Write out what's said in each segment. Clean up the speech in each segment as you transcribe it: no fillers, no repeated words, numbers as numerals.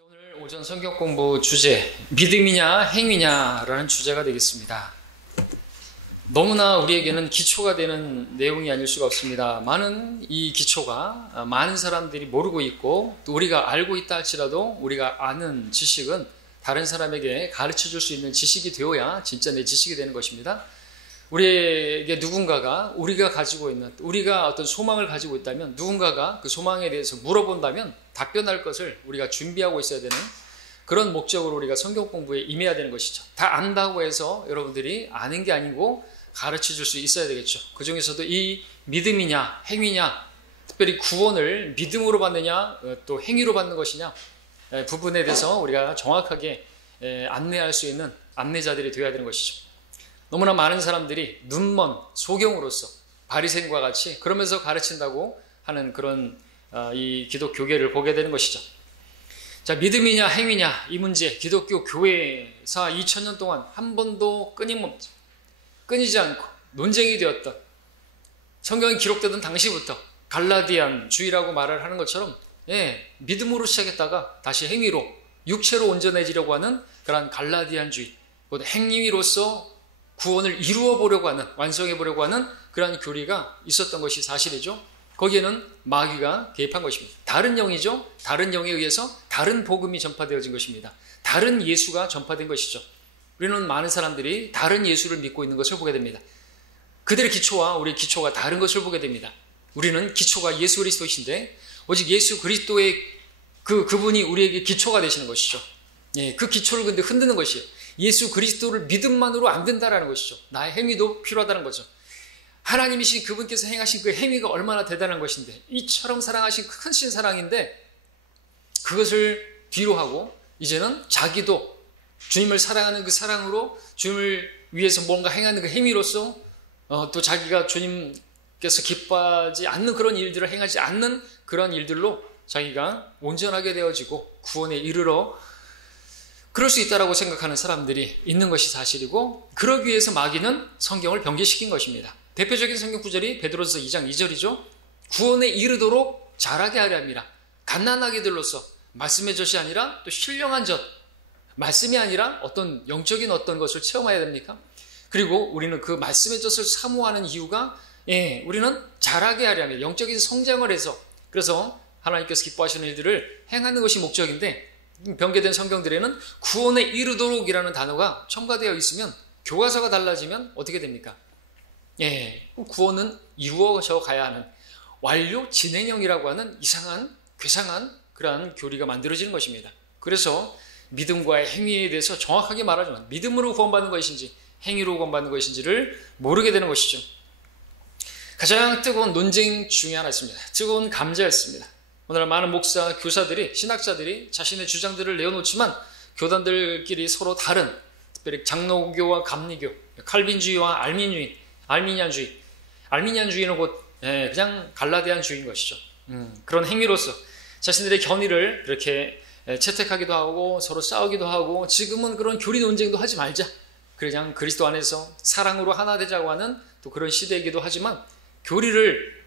오늘 오전 성경 공부 주제 믿음이냐 행위냐라는 주제가 되겠습니다. 너무나 우리에게는 기초가 되는 내용이 아닐 수가 없습니다. 이 기초가 많은 사람들이 모르고 있고 또 우리가 알고 있다 할지라도 우리가 아는 지식은 다른 사람에게 가르쳐 줄 수 있는 지식이 되어야 진짜 내 지식이 되는 것입니다. 우리에게 누군가가 우리가 가지고 있는 우리가 어떤 소망을 가지고 있다면 누군가가 그 소망에 대해서 물어본다면 답변할 것을 우리가 준비하고 있어야 되는 그런 목적으로 우리가 성경 공부에 임해야 되는 것이죠. 다 안다고 해서 여러분들이 아는 게 아니고 가르쳐 줄 수 있어야 되겠죠. 그 중에서도 이 믿음이냐 행위냐, 특별히 구원을 믿음으로 받느냐 또 행위로 받는 것이냐 부분에 대해서 우리가 정확하게 안내할 수 있는 안내자들이 되어야 되는 것이죠. 너무나 많은 사람들이 눈먼 소경으로서 바리새인과 같이 그러면서 가르친다고 하는 그런 이 기독교계를 보게 되는 것이죠. 자, 믿음이냐 행위냐 이 문제, 기독교 교회사 2000년 동안 한 번도 끊이지 않고 논쟁이 되었던, 성경이 기록되던 당시부터 갈라디안주의라고 말을 하는 것처럼 믿음으로 시작했다가 다시 행위로 육체로 온전해지려고 하는 그런 갈라디안주의, 곧 행위로서 구원을 이루어 보려고 하는, 완성해 보려고 하는 그러한 교리가 있었던 것이 사실이죠. 거기에는 마귀가 개입한 것입니다. 다른 영이죠. 다른 영에 의해서 다른 복음이 전파되어진 것입니다. 다른 예수가 전파된 것이죠. 우리는 많은 사람들이 다른 예수를 믿고 있는 것을 보게 됩니다. 그들의 기초와 우리의 기초가 다른 것을 보게 됩니다. 우리는 기초가 예수 그리스도이신데 오직 예수 그리스도의 그분이 우리에게 기초가 되시는 것이죠. 그 기초를 근데 흔드는 것이에요. 예수 그리스도를 믿음만으로 안 된다라는 것이죠. 나의 행위도 필요하다는 거죠. 하나님이신 그분께서 행하신 그 행위가 얼마나 대단한 것인데, 이처럼 사랑하신 큰 신사랑인데 그것을 뒤로 하고 이제는 자기도 주님을 사랑하는 그 사랑으로 주님을 위해서 뭔가 행하는 그 행위로서 또 자기가 주님께서 기뻐하지 않는 그런 일들을 행하지 않는 그런 일들로 자기가 온전하게 되어지고 구원에 이르러 그럴 수 있다라고 생각하는 사람들이 있는 것이 사실이고, 그러기 위해서 마귀는 성경을 변개시킨 것입니다. 대표적인 성경 구절이 베드로서 2장 2절이죠. 구원에 이르도록 자라게 하려 함이라. 갓난아기 들로서 말씀의 젖이 아니라 또 신령한 젖, 말씀이 아니라 어떤 영적인 어떤 것을 체험해야 됩니까? 그리고 우리는 그 말씀의 젖을 사모하는 이유가 우리는 자라게 하려 함이라. 영적인 성장을 해서, 그래서 하나님께서 기뻐하시는 일들을 행하는 것이 목적인데, 변개된 성경들에는 구원에 이르도록이라는 단어가 첨가되어 있으면 교과서가 달라지면 어떻게 됩니까? 구원은 이루어져 가야 하는 완료 진행형이라고 하는 이상한 괴상한 그러한 교리가 만들어지는 것입니다. 그래서 믿음과의 행위에 대해서 정확하게 말하지만 믿음으로 구원받는 것인지 행위로 구원받는 것인지를 모르게 되는 것이죠. 가장 뜨거운 논쟁 중에 하나 있습니다. 뜨거운 감자였습니다. 오늘날 많은 목사, 교사들이, 신학자들이 자신의 주장들을 내어놓지만 교단들끼리 서로 다른, 특별히 장로교와 감리교, 칼빈주의와 알미니안주의. 알미니안주의는 곧 그냥 갈라디안주의인 것이죠. 그런 행위로서 자신들의 견의를 그렇게 채택하기도 하고 서로 싸우기도 하고, 지금은 그런 교리 논쟁도 하지 말자, 그냥 그리스도 안에서 사랑으로 하나 되자고 하는 또 그런 시대이기도 하지만, 교리를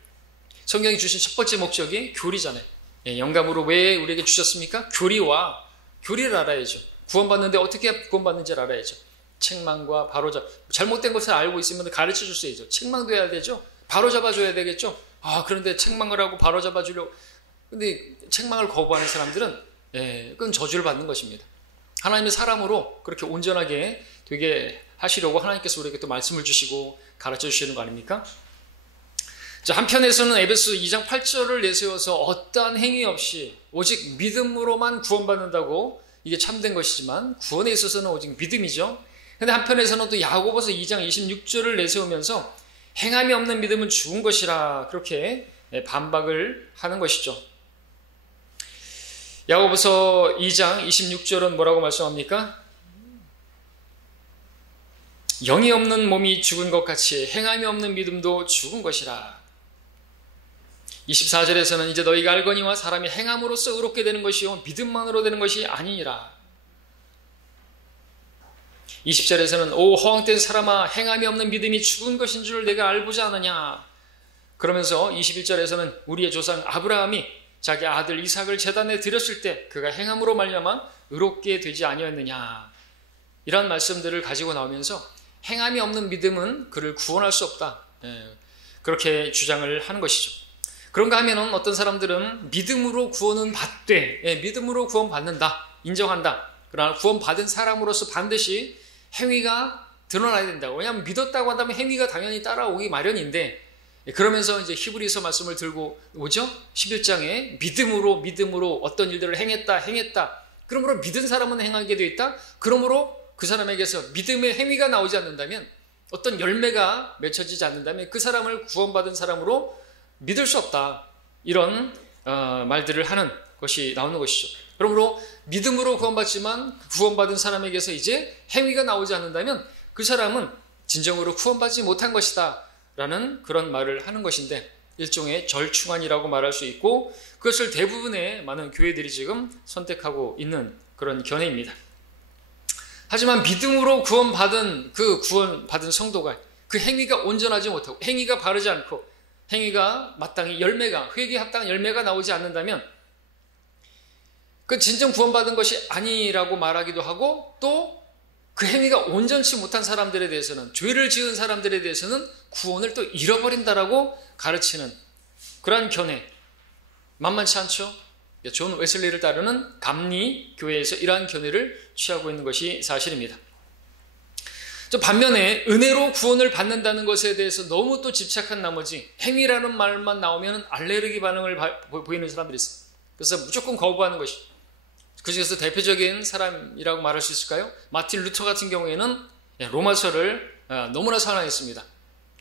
성경이 주신 첫 번째 목적이 교리잖아요. 영감으로 왜 우리에게 주셨습니까? 교리를 알아야죠. 구원받는데 어떻게 구원받는지를 알아야죠. 책망과 바로잡, 잘못된 것을 알고 있으면 가르쳐 줄 수 있죠. 책망도 해야 되죠. 바로잡아줘야 되겠죠. 그런데 책망을 하고 바로잡아주려고, 근데 책망을 거부하는 사람들은 그건 저주를 받는 것입니다. 하나님의 사람으로 그렇게 온전하게 되게 하시려고 하나님께서 우리에게 또 말씀을 주시고 가르쳐 주시는 거 아닙니까? 자, 한편에서는 에베소 2장 8절을 내세워서 어떠한 행위 없이 오직 믿음으로만 구원받는다고, 이게 참된 것이지만 구원에 있어서는 오직 믿음이죠. 그런데 한편에서는 또 야고보서 2장 26절을 내세우면서 행함이 없는 믿음은 죽은 것이라, 그렇게 반박을 하는 것이죠. 야고보서 2장 26절은 뭐라고 말씀합니까? 영이 없는 몸이 죽은 것 같이 행함이 없는 믿음도 죽은 것이라. 24절에서는 이제 너희가 알거니와 사람이 행함으로써 의롭게 되는 것이요 믿음만으로 되는 것이 아니니라. 20절에서는 오 허황된 사람아, 행함이 없는 믿음이 죽은 것인 줄 내가 알고자 하느냐. 그러면서 21절에서는 우리의 조상 아브라함이 자기 아들 이삭을 제단에 드렸을 때 그가 행함으로 말미암아 의롭게 되지 아니하였느냐. 이런 말씀들을 가지고 나오면서 행함이 없는 믿음은 그를 구원할 수 없다. 그렇게 주장을 하는 것이죠. 그런가 하면은 어떤 사람들은 믿음으로 구원은 받되, 믿음으로 구원받는다, 인정한다. 그러나 구원받은 사람으로서 반드시 행위가 드러나야 된다. 왜냐하면 믿었다고 한다면 행위가 당연히 따라오기 마련인데, 그러면서 이제 히브리서 말씀을 들고 오죠. 11장에 믿음으로 어떤 일들을 행했다. 그러므로 믿은 사람은 행하게 되어 있다. 그러므로 그 사람에게서 믿음의 행위가 나오지 않는다면, 어떤 열매가 맺혀지지 않는다면 그 사람을 구원받은 사람으로 믿을 수 없다. 이런 말들을 하는 것이 나오는 것이죠. 그러므로 믿음으로 구원받지만 구원받은 사람에게서 이제 행위가 나오지 않는다면 그 사람은 진정으로 구원받지 못한 것이다 라는 그런 말을 하는 것인데, 일종의 절충안이라고 말할 수 있고, 그것을 대부분의 많은 교회들이 지금 선택하고 있는 그런 견해입니다. 하지만 믿음으로 구원받은 성도가 그 행위가 온전하지 못하고 행위가 바르지 않고 행위가 마땅히 열매가, 회개에 합당한 열매가 나오지 않는다면 그 진정 구원받은 것이 아니라고 말하기도 하고, 또 그 행위가 온전치 못한 사람들에 대해서는, 죄를 지은 사람들에 대해서는 구원을 또 잃어버린다라고 가르치는 그러한 견해, 만만치 않죠? 존 웨슬리를 따르는 감리 교회에서 이러한 견해를 취하고 있는 것이 사실입니다. 반면에 은혜로 구원을 받는다는 것에 대해서 너무 또 집착한 나머지 행위라는 말만 나오면 알레르기 반응을 보이는 사람들이 있어요. 그래서 무조건 거부하는 것이. 그 중에서 대표적인 사람이라고 말할 수 있을까요? 마틴 루터 같은 경우에는 로마서를 너무나 사랑했습니다.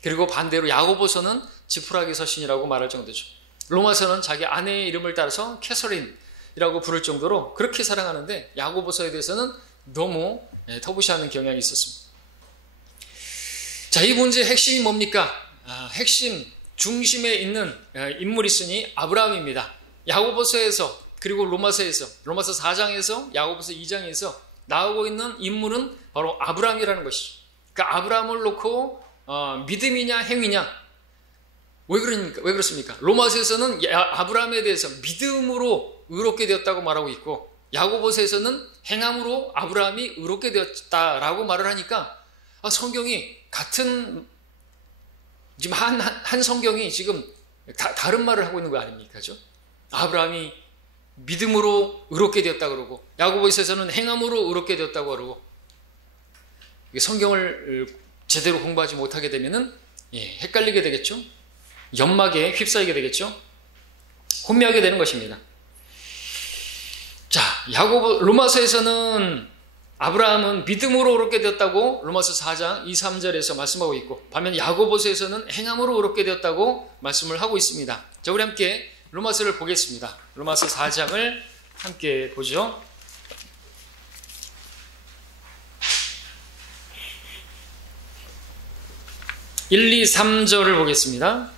그리고 반대로 야고보서는 지푸라기 서신이라고 말할 정도죠. 로마서는 자기 아내의 이름을 따라서 캐서린이라고 부를 정도로 그렇게 사랑하는데, 야고보서에 대해서는 너무 터부시하는 경향이 있었습니다. 자, 이 문제의 핵심이 뭡니까? 핵심, 중심에 있는 인물이 있으니 아브라함입니다. 야고보서에서, 그리고 로마서 4장에서, 야고보서 2장에서 나오고 있는 인물은 바로 아브라함이라는 것이죠. 그러니까 아브라함을 놓고 믿음이냐 행위냐, 왜 그렇습니까? 로마서에서는 아브라함에 대해서 믿음으로 의롭게 되었다고 말하고 있고, 야고보서에서는 행함으로 아브라함이 의롭게 되었다라고 말을 하니까, 성경이 같은, 지금 한 성경이 지금 다른 말을 하고 있는 거 아닙니까? 그죠? 아브라함이 믿음으로 의롭게 되었다 그러고, 야고보서에서는 행함으로 의롭게 되었다고 그러고, 성경을 제대로 공부하지 못하게 되면은 헷갈리게 되겠죠? 연막에 휩싸이게 되겠죠? 혼미하게 되는 것입니다. 자, 로마서에서는 아브라함은 믿음으로 의롭게 되었다고 로마서 4장 2, 3절에서 말씀하고 있고, 반면 야고보서에서는 행함으로 의롭게 되었다고 말씀을 하고 있습니다. 자, 우리 함께 로마서를 보겠습니다. 로마서 4장을 함께 보죠. 1, 2, 3절을 보겠습니다.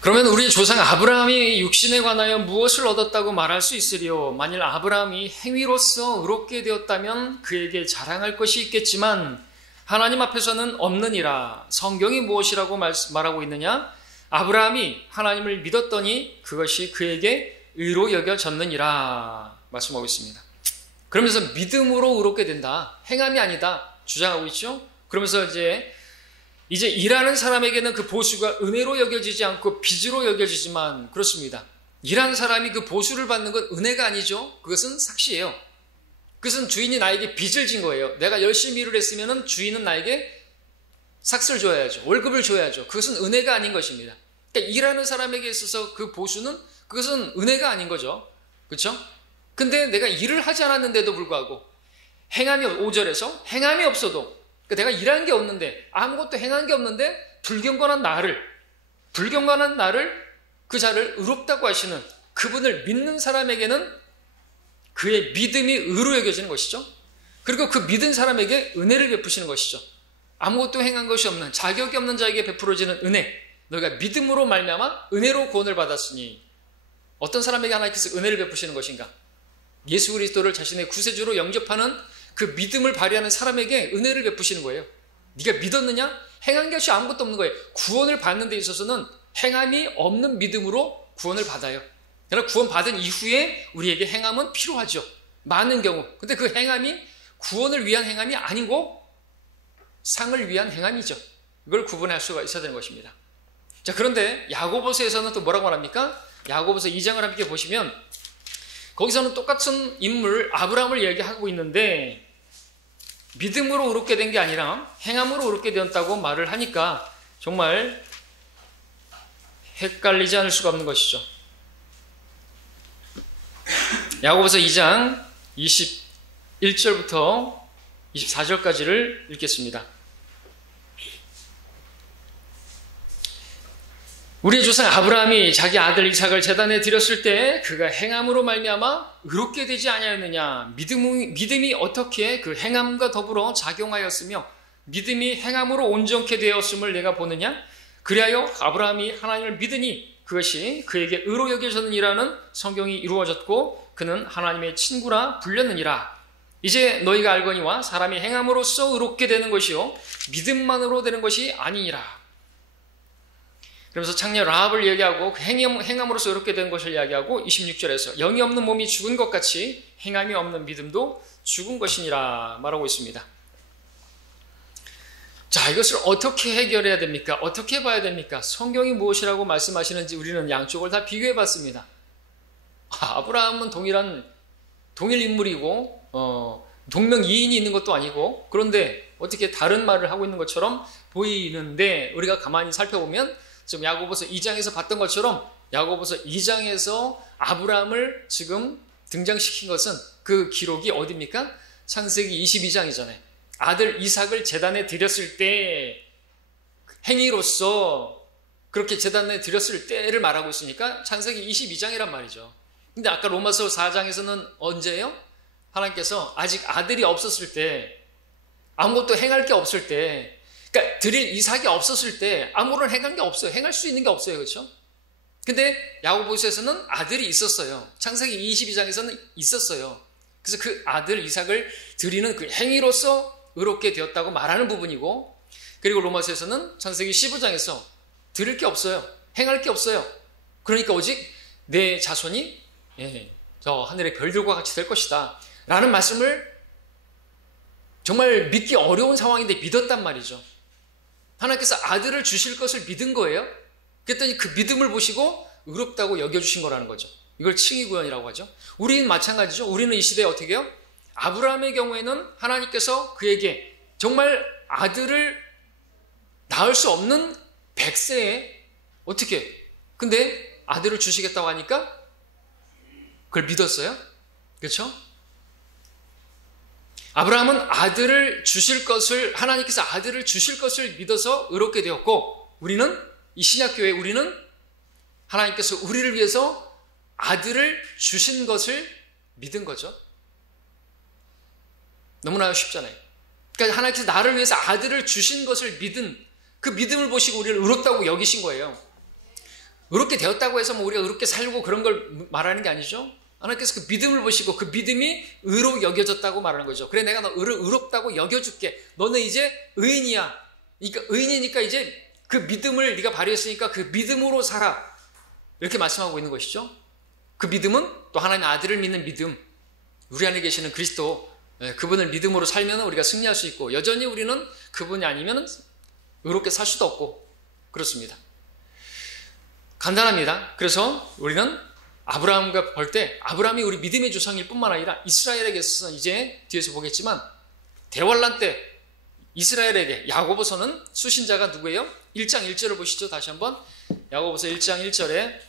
그러면 우리 조상 아브라함이 육신에 관하여 무엇을 얻었다고 말할 수 있으리요? 만일 아브라함이 행위로서 의롭게 되었다면 그에게 자랑할 것이 있겠지만 하나님 앞에서는 없느니라. 성경이 무엇이라고 말하고 있느냐? 아브라함이 하나님을 믿었더니 그것이 그에게 의로 여겨졌느니라 말씀하고 있습니다. 그러면서 믿음으로 의롭게 된다, 행함이 아니다 주장하고 있죠. 그러면서 이제 일하는 사람에게는 그 보수가 은혜로 여겨지지 않고 빚으로 여겨지지만, 그렇습니다. 일하는 사람이 그 보수를 받는 건 은혜가 아니죠. 그것은 삭시예요. 그것은 주인이 나에게 빚을 진 거예요. 내가 열심히 일을 했으면 주인은 나에게 삭스를 줘야죠. 월급을 줘야죠. 그것은 은혜가 아닌 것입니다. 그러니까 일하는 사람에게 있어서 그 보수는, 그것은 은혜가 아닌 거죠. 그렇죠? 근데 내가 일을 하지 않았는데도 불구하고 행함이, 5절에서 행함이 없어도, 내가 일한 게 없는데, 아무것도 행한 게 없는데 불경건한 나를 그 자를 의롭다고 하시는 그분을 믿는 사람에게는 그의 믿음이 의로 여겨지는 것이죠. 그리고 그 믿은 사람에게 은혜를 베푸시는 것이죠. 아무것도 행한 것이 없는, 자격이 없는 자에게 베풀어지는 은혜, 너희가 믿음으로 말미암아 은혜로 구원을 받았으니. 어떤 사람에게 하나님께서 은혜를 베푸시는 것인가? 예수 그리스도를 자신의 구세주로 영접하는 그 믿음을 발휘하는 사람에게 은혜를 베푸시는 거예요. 네가 믿었느냐? 행한 것이 아무것도 없는 거예요. 구원을 받는 데 있어서는 행함이 없는 믿음으로 구원을 받아요. 그러나 구원받은 이후에 우리에게 행함은 필요하죠. 많은 경우. 근데 그 행함이 구원을 위한 행함이 아니고 상을 위한 행함이죠. 이걸 구분할 수가 있어야 되는 것입니다. 자, 그런데 야고보서에서는 또 뭐라고 말합니까? 야고보서 2장을 함께 보시면 거기서는 똑같은 인물 아브라함을 얘기하고 있는데 믿음으로 의롭게 된 게 아니라 행함으로 의롭게 되었다고 말을 하니까 정말 헷갈리지 않을 수가 없는 것이죠. 야고보서 2장 21절부터 24절까지를 읽겠습니다. 우리의 조상 아브라함이 자기 아들 이삭을 제단에 드렸을 때 그가 행함으로 말미암아 의롭게 되지 아니하였느냐. 믿음이 어떻게 그 행함과 더불어 작용하였으며 믿음이 행함으로 온전케 되었음을 내가 보느냐. 그리하여 아브라함이 하나님을 믿으니 그것이 그에게 의로 여겨졌느니라는 성경이 이루어졌고 그는 하나님의 친구라 불렸느니라. 이제 너희가 알거니와 사람이 행함으로써 의롭게 되는 것이요 믿음만으로 되는 것이 아니니라. 그러면서 창녀 라합을 얘기하고 행함으로써 의롭게 된 것을 이야기하고 26절에서 영이 없는 몸이 죽은 것 같이 행함이 없는 믿음도 죽은 것이니라 말하고 있습니다. 자, 이것을 어떻게 해결해야 됩니까? 어떻게 봐야 됩니까? 성경이 무엇이라고 말씀하시는지 우리는 양쪽을 다 비교해 봤습니다. 아브라함은 동일 인물이고 동명이인이 있는 것도 아니고 그런데 어떻게 다른 말을 하고 있는 것처럼 보이는데 우리가 가만히 살펴보면 지금 야고보서 2장에서 봤던 것처럼 야고보서 2장에서 아브라함을 지금 등장시킨 것은 그 기록이 어디입니까? 창세기 22장이잖아요. 아들 이삭을 제단에 드렸을 때 행위로서 그렇게 제단에 드렸을 때를 말하고 있으니까 창세기 22장이란 말이죠. 근데 아까 로마서 4장에서는 언제예요? 하나님께서 아직 아들이 없었을 때 아무것도 행할 게 없을 때 그러니까 드릴 이삭이 없었을 때 아무런 행한 게 없어요. 행할 수 있는 게 없어요. 그렇죠? 근데 야고보서에서는 아들이 있었어요. 창세기 22장에서는 있었어요. 그래서 그 아들 이삭을 드리는 그 행위로서 의롭게 되었다고 말하는 부분이고 그리고 로마서에서는 창세기 15장에서 드릴 게 없어요. 행할 게 없어요. 그러니까 오직 내 자손이 저 하늘의 별들과 같이 될 것이다 라는 말씀을 정말 믿기 어려운 상황인데 믿었단 말이죠. 하나님께서 아들을 주실 것을 믿은 거예요. 그랬더니 그 믿음을 보시고 의롭다고 여겨주신 거라는 거죠. 이걸 칭의구원이라고 하죠. 우리는 마찬가지죠. 우리는 이 시대에 어떻게 해요? 아브라함의 경우에는 하나님께서 그에게 정말 아들을 낳을 수 없는 100세에 어떻게 근데 아들을 주시겠다고 하니까 그걸 믿었어요. 그렇죠? 아브라함은 아들을 주실 것을 하나님께서 아들을 주실 것을 믿어서 의롭게 되었고 우리는 이 신약교회 우리는 하나님께서 우리를 위해서 아들을 주신 것을 믿은 거죠. 너무나 쉽잖아요. 그러니까 하나님께서 나를 위해서 아들을 주신 것을 믿은 그 믿음을 보시고 우리를 의롭다고 여기신 거예요. 의롭게 되었다고 해서 뭐 우리가 의롭게 살고 그런 걸 말하는 게 아니죠. 하나님께서 그 믿음을 보시고 그 믿음이 의로 여겨졌다고 말하는 거죠. 그래 내가 너를 의롭다고 여겨줄게. 너는 이제 의인이야. 그러니까 의인이니까 이제 그 믿음을 네가 발휘했으니까 그 믿음으로 살아. 이렇게 말씀하고 있는 것이죠. 그 믿음은 또 하나님의 아들을 믿는 믿음. 우리 안에 계시는 그리스도 그분을 믿음으로 살면 우리가 승리할 수 있고 여전히 우리는 그분이 아니면 의롭게 살 수도 없고 그렇습니다. 간단합니다. 그래서 우리는 아브라함과 볼 때 아브라함이 우리 믿음의 조상일 뿐만 아니라 이스라엘에게 있어서는 이제 뒤에서 보겠지만 대환란 때 이스라엘에게 야고보서는 수신자가 누구예요? 1장 1절을 보시죠. 다시 한번 야고보서 1장 1절에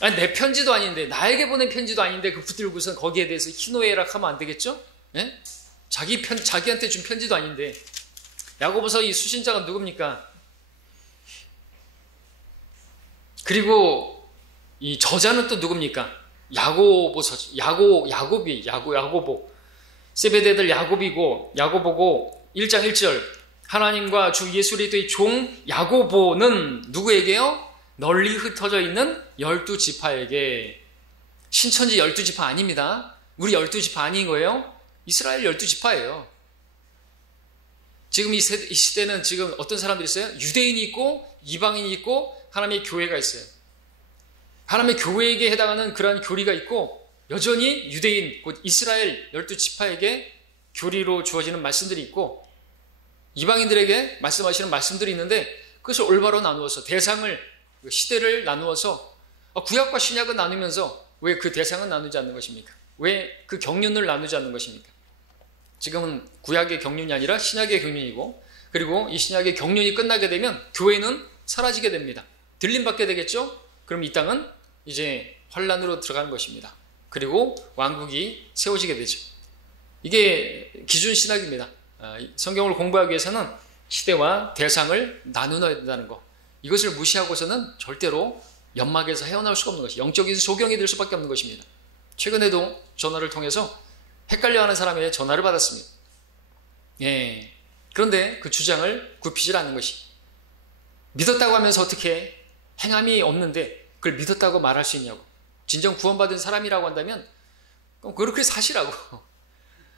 아니 내 편지도 아닌데 나에게 보낸 편지도 아닌데 그 붙들고선 거기에 대해서 희노애락 하면 안 되겠죠? 예? 자기한테 준 편지도 아닌데 야고보서 이 수신자가 누굽니까? 그리고 이 저자는 또 누굽니까? 야고보 세베대들 야고보고 1장 1절 하나님과 주 예수 그리스도의 종 야고보는 누구에게요? 널리 흩어져 있는 12지파에게 신천지 12지파 아닙니다. 우리 12지파 아닌 거예요. 이스라엘 12지파예요. 지금 이 시대는 지금 어떤 사람들이 있어요? 유대인이 있고 이방인이 있고 하나님의 교회가 있어요. 하나님의 교회에게 해당하는 그러한 교리가 있고 여전히 유대인, 곧 이스라엘 12지파에게 교리로 주어지는 말씀들이 있고 이방인들에게 말씀하시는 말씀들이 있는데 그것을 올바로 나누어서 대상을, 시대를 나누어서 구약과 신약은 나누면서 왜 그 대상은 나누지 않는 것입니까? 왜 그 경륜을 나누지 않는 것입니까? 지금은 구약의 경륜이 아니라 신약의 경륜이고 그리고 이 신약의 경륜이 끝나게 되면 교회는 사라지게 됩니다. 들림받게 되겠죠? 그럼 이 땅은 이제 환란으로 들어가는 것입니다. 그리고 왕국이 세워지게 되죠. 이게 기준 신학입니다. 성경을 공부하기 위해서는 시대와 대상을 나누어야 된다는 것. 이것을 무시하고서는 절대로 연막에서 헤어나올 수가 없는 것이 영적인 소경이 될 수밖에 없는 것입니다. 최근에도 전화를 통해서 헷갈려하는 사람의 전화를 받았습니다. 예. 그런데 그 주장을 굽히질 않는 것이 믿었다고 하면서 어떻게 행함이 없는데 그걸 믿었다고 말할 수 있냐고. 진정 구원받은 사람이라고 한다면 그렇게 사시라고.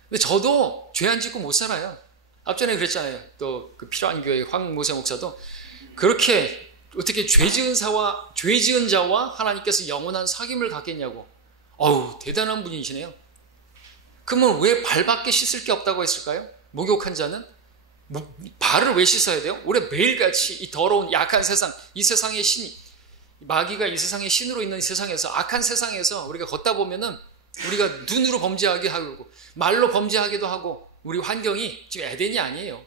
근데 저도 죄 안 짓고 못 살아요. 앞전에 그랬잖아요. 또 그 필요한 교회 황모세 목사도 그렇게 어떻게 죄 지은 자와 하나님께서 영원한 사귐을 갖겠냐고. 어우, 대단한 분이시네요. 그러면 왜 발밖에 씻을 게 없다고 했을까요? 목욕한 자는 발을 왜 씻어야 돼요? 우리 매일같이 이 더러운 약한 세상, 이 세상의 신이 마귀가 이 세상의 신으로 있는 세상에서 악한 세상에서 우리가 걷다 보면은 우리가 눈으로 범죄하게 하고 말로 범죄하기도 하고 우리 환경이 지금 에덴이 아니에요.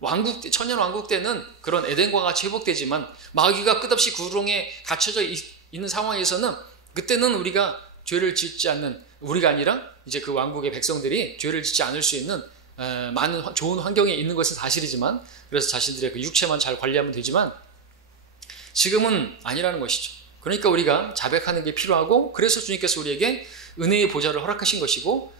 왕국 때, 천년 왕국 때는 그런 에덴과 같이 회복되지만 마귀가 끝없이 구렁에 갇혀져 있는 상황에서는 그때는 우리가 죄를 짓지 않는 우리가 아니라 이제 그 왕국의 백성들이 죄를 짓지 않을 수 있는 많은 좋은 환경에 있는 것은 사실이지만 그래서 자신들의 그 육체만 잘 관리하면 되지만 지금은 아니라는 것이죠. 그러니까 우리가 자백하는 게 필요하고 그래서 주님께서 우리에게 은혜의 보좌를 허락하신 것이고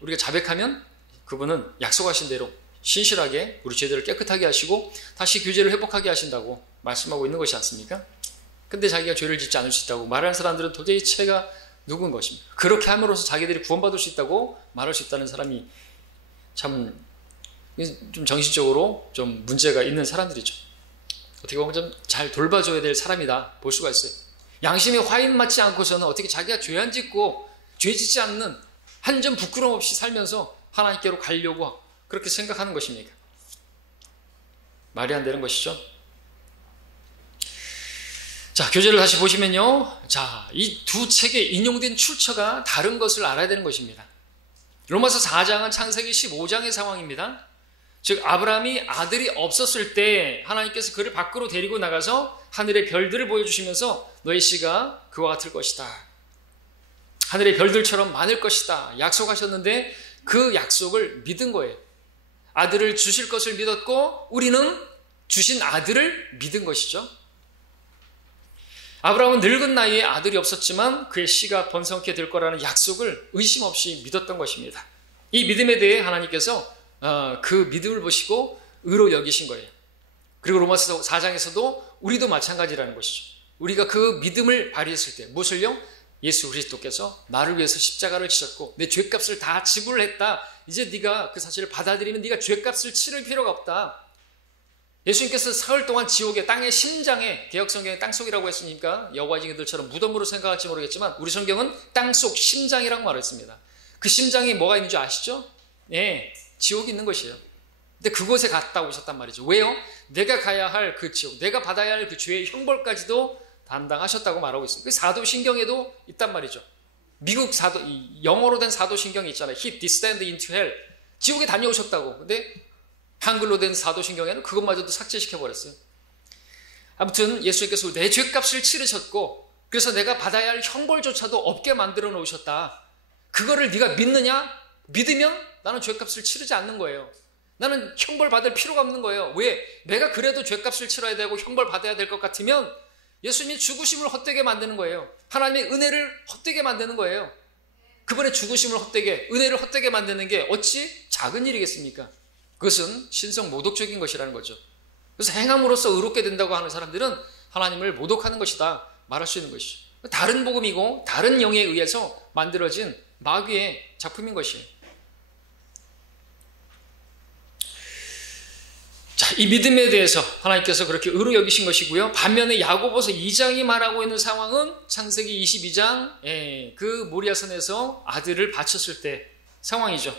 우리가 자백하면 그분은 약속하신 대로 신실하게 우리 죄들을 깨끗하게 하시고 다시 교제를 회복하게 하신다고 말씀하고 있는 것이 않습니까? 근데 자기가 죄를 짓지 않을 수 있다고 말하는 사람들은 도대체가 누군 것입니다. 그렇게 함으로써 자기들이 구원받을 수 있다고 말할 수 있다는 사람이 참 좀 정신적으로 좀 문제가 있는 사람들이죠. 어떻게 보면 좀 잘 돌봐줘야 될 사람이다 볼 수가 있어요. 양심에 화인 맞지 않고서는 어떻게 자기가 죄 안 짓고 죄 짓지 않는 한 점 부끄러움 없이 살면서 하나님께로 가려고 그렇게 생각하는 것입니까? 말이 안 되는 것이죠. 자, 교재를 다시 보시면요. 자, 이 두 책에 인용된 출처가 다른 것을 알아야 되는 것입니다. 로마서 4장은 창세기 15장의 상황입니다. 즉 아브라함이 아들이 없었을 때 하나님께서 그를 밖으로 데리고 나가서 하늘의 별들을 보여주시면서 너의 씨가 그와 같을 것이다. 하늘의 별들처럼 많을 것이다. 약속하셨는데 그 약속을 믿은 거예요. 아들을 주실 것을 믿었고 우리는 주신 아들을 믿은 것이죠. 아브라함은 늙은 나이에 아들이 없었지만 그의 씨가 번성케 될 거라는 약속을 의심 없이 믿었던 것입니다. 이 믿음에 대해 하나님께서 그 믿음을 보시고 의로 여기신 거예요. 그리고 로마서 4장에서도 우리도 마찬가지라는 것이죠. 우리가 그 믿음을 발휘했을 때 무엇을요? 예수 그리스도께서 나를 위해서 십자가를 지셨고 내 죄값을 다 지불을 했다. 이제 네가 그 사실을 받아들이면 네가 죄값을 치를 필요가 없다. 예수님께서 사흘 동안 지옥의 땅의 심장에 개역성경에 땅속이라고 했으니까 여호와 증인들처럼 무덤으로 생각할지 모르겠지만 우리 성경은 땅속 심장이라고 말했습니다. 그 심장이 뭐가 있는 줄 아시죠? 네, 지옥이 있는 것이에요. 근데 그곳에 갔다 오셨단 말이죠. 왜요? 내가 가야 할 그 지옥, 내가 받아야 할 그 죄의 형벌까지도 담당하셨다고 말하고 있습니다. 그 사도신경에도 있단 말이죠. 미국 영어로 된 사도신경이 있잖아요. He descended into hell. 지옥에 다녀오셨다고. 근데 한글로 된 사도신경에는 그것마저도 삭제시켜버렸어요. 아무튼 예수님께서 내 죄값을 치르셨고 그래서 내가 받아야 할 형벌조차도 없게 만들어 놓으셨다. 그거를 네가 믿느냐? 믿으면 나는 죄값을 치르지 않는 거예요. 나는 형벌 받을 필요가 없는 거예요. 왜? 내가 그래도 죄값을 치러야 되고 형벌 받아야 될 것 같으면 예수님이 죽으심을 헛되게 만드는 거예요. 하나님의 은혜를 헛되게 만드는 거예요. 그분의 죽으심을 헛되게, 은혜를 헛되게 만드는 게 어찌 작은 일이겠습니까? 그것은 신성 모독적인 것이라는 거죠. 그래서 행함으로써 의롭게 된다고 하는 사람들은 하나님을 모독하는 것이다 말할 수 있는 것이죠. 다른 복음이고 다른 영에 의해서 만들어진 마귀의 작품인 것이에요. 자, 이 믿음에 대해서 하나님께서 그렇게 의로 여기신 것이고요. 반면에 야고보서 2장이 말하고 있는 상황은 창세기 22장 그 모리아산에서 아들을 바쳤을 때 상황이죠.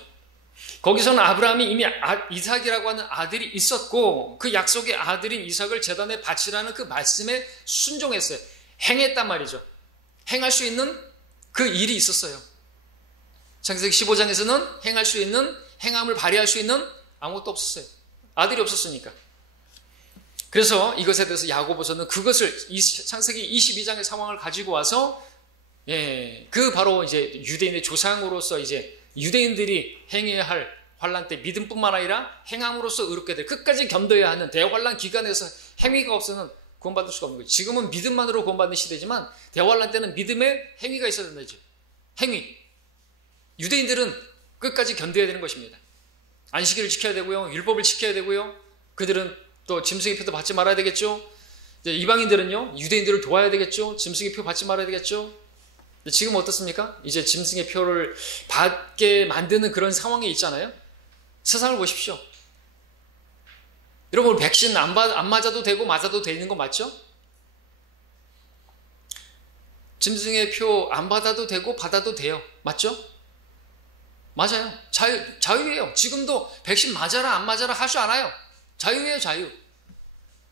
거기서는 아브라함이 이미 이삭이라고 하는 아들이 있었고 그 약속의 아들인 이삭을 제단에 바치라는 그 말씀에 순종했어요. 행했단 말이죠. 행할 수 있는 그 일이 있었어요. 창세기 15장에서는 행할 수 있는, 행함을 발휘할 수 있는 아무것도 없었어요. 아들이 없었으니까. 그래서 이것에 대해서 야고보서는 그것을 창세기 22장의 상황을 가지고 와서 그 바로 이제 유대인의 조상으로서 이제 유대인들이 행해야 할 환란 때 믿음뿐만 아니라 행함으로써 의롭게 될 끝까지 견뎌야 하는 대환란 기간에서 행위가 없으면 구원받을 수가 없는 거죠. 지금은 믿음만으로 구원받는 시대지만 대환란 때는 믿음에 행위가 있어야 된다죠. 행위. 유대인들은 끝까지 견뎌야 되는 것입니다. 안식일을 지켜야 되고요. 율법을 지켜야 되고요. 그들은 또 짐승의 표도 받지 말아야 되겠죠. 이제 이방인들은요. 유대인들을 도와야 되겠죠. 짐승의 표 받지 말아야 되겠죠. 지금 어떻습니까? 이제 짐승의 표를 받게 만드는 그런 상황에 있잖아요. 세상을 보십시오. 여러분 백신 안 맞아도 되고 맞아도 되는 거 맞죠? 짐승의 표 안 받아도 되고 받아도 돼요. 맞죠? 맞아요. 자유예요. 지금도 백신 맞아라 안 맞아라 할 줄 알아요. 자유예요. 자유.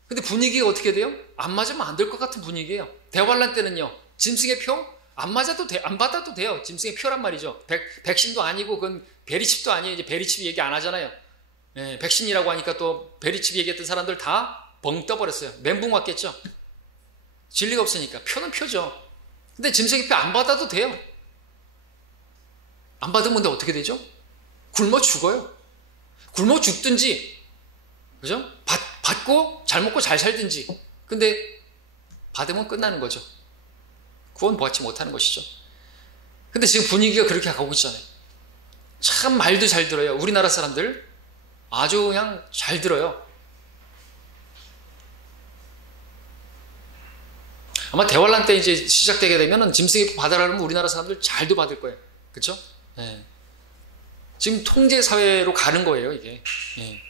근데 분위기가 어떻게 돼요? 안 맞으면 안 될 것 같은 분위기예요. 대환란 때는요. 짐승의 표 안 맞아도 돼, 안 받아도 돼요. 짐승의 표란 말이죠. 백신도 아니고 그건 베리칩도 아니에요. 이제 베리칩 얘기 안 하잖아요. 백신이라고 하니까 또 베리칩 얘기했던 사람들 다 벙 떠버렸어요. 멘붕 왔겠죠. 진리가 없으니까. 표는 표죠. 근데 짐승의 표 안 받아도 돼요. 안 받으면 근데 어떻게 되죠? 굶어 죽어요. 굶어 죽든지, 그죠? 받고 잘 먹고 잘 살든지. 근데 받으면 끝나는 거죠. 구원 받지 못하는 것이죠. 근데 지금 분위기가 그렇게 가고 있잖아요. 참 말도 잘 들어요. 우리나라 사람들 아주 그냥 잘 들어요. 아마 대환란 때 이제 시작되게 되면은 짐승의 표 받아라 그러면 우리나라 사람들 잘도 받을 거예요. 그렇죠? 예. 지금 통제 사회로 가는 거예요, 이게. 예.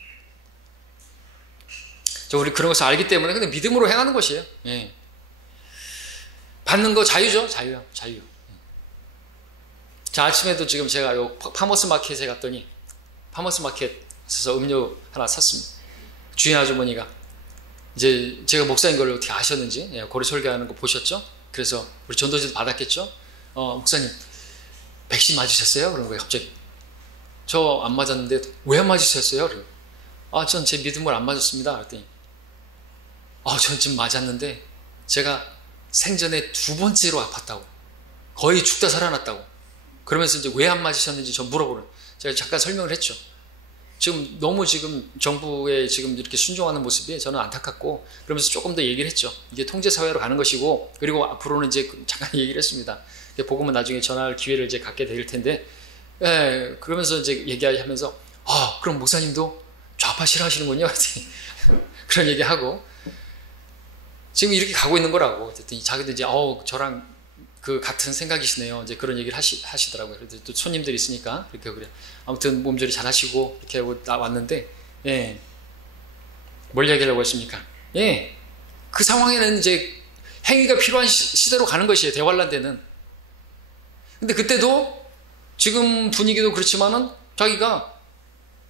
우리 그런 것을 알기 때문에 근데 믿음으로 행하는 것이에요. 예. 받는 거 자유죠, 자유요, 자유. 자, 아침에도 지금 제가 요 파머스 마켓에 갔더니 파머스 마켓에서 음료 하나 샀습니다. 주인 아주머니가 이제 제가 목사인 걸 어떻게 아셨는지 거리 설교하는 거 보셨죠? 그래서 우리 전도지도 받았겠죠? 목사님 백신 맞으셨어요? 그런 거예요, 갑자기. 저 안 맞았는데 왜 안 맞으셨어요? 그래요. 전 제 믿음을 안 맞았습니다. 그랬더니 전 지금 맞았는데 제가 생전에 2번째로 아팠다고. 거의 죽다 살아났다고. 그러면서 이제 왜 안 맞으셨는지 저 물어보는. 제가 잠깐 설명을 했죠. 지금 너무 지금 정부에 지금 이렇게 순종하는 모습이 저는 안타깝고 그러면서 조금 더 얘기를 했죠. 이게 통제사회로 가는 것이고 그리고 앞으로는 이제 잠깐 얘기를 했습니다. 복음은 나중에 전할 기회를 이제 갖게 될 텐데 그러면서 이제 얘기하면서 그럼 목사님도 좌파 싫어하시는군요. 그런 얘기하고 지금 이렇게 가고 있는 거라고. 그랬더니 자기도 이제 저랑 그 같은 생각이시네요. 이제 그런 얘기를 하시더라고요. 그래도 또 손님들이 있으니까 그래. 아무튼 몸조리 잘 하시고 이렇게 하고 왔는데 뭘 얘기하려고 했습니까? 그 상황에는 이제 행위가 필요한 시대로 가는 것이에요. 대환란 때는. 근데 그때도 지금 분위기도 그렇지만은 자기가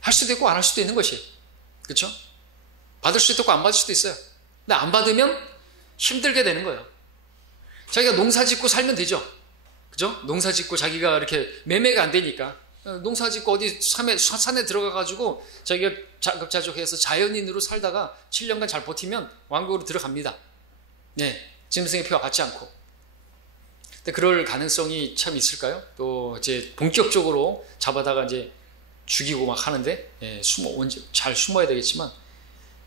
할 수도 있고 안 할 수도 있는 것이에요. 그렇죠? 받을 수도 있고 안 받을 수도 있어요. 근데 안 받으면 힘들게 되는 거예요. 자기가 농사 짓고 살면 되죠. 그죠? 농사 짓고 자기가 이렇게 매매가 안 되니까 농사 짓고 어디 산에 들어가가지고 자기가 자급자족해서 자연인으로 살다가 7년간 잘 버티면 왕국으로 들어갑니다. 짐승의 표와 같지 않고. 근데 그럴 가능성이 참 있을까요? 또 이제 본격적으로 잡아다가 이제 죽이고 막 하는데 잘 숨어야 되겠지만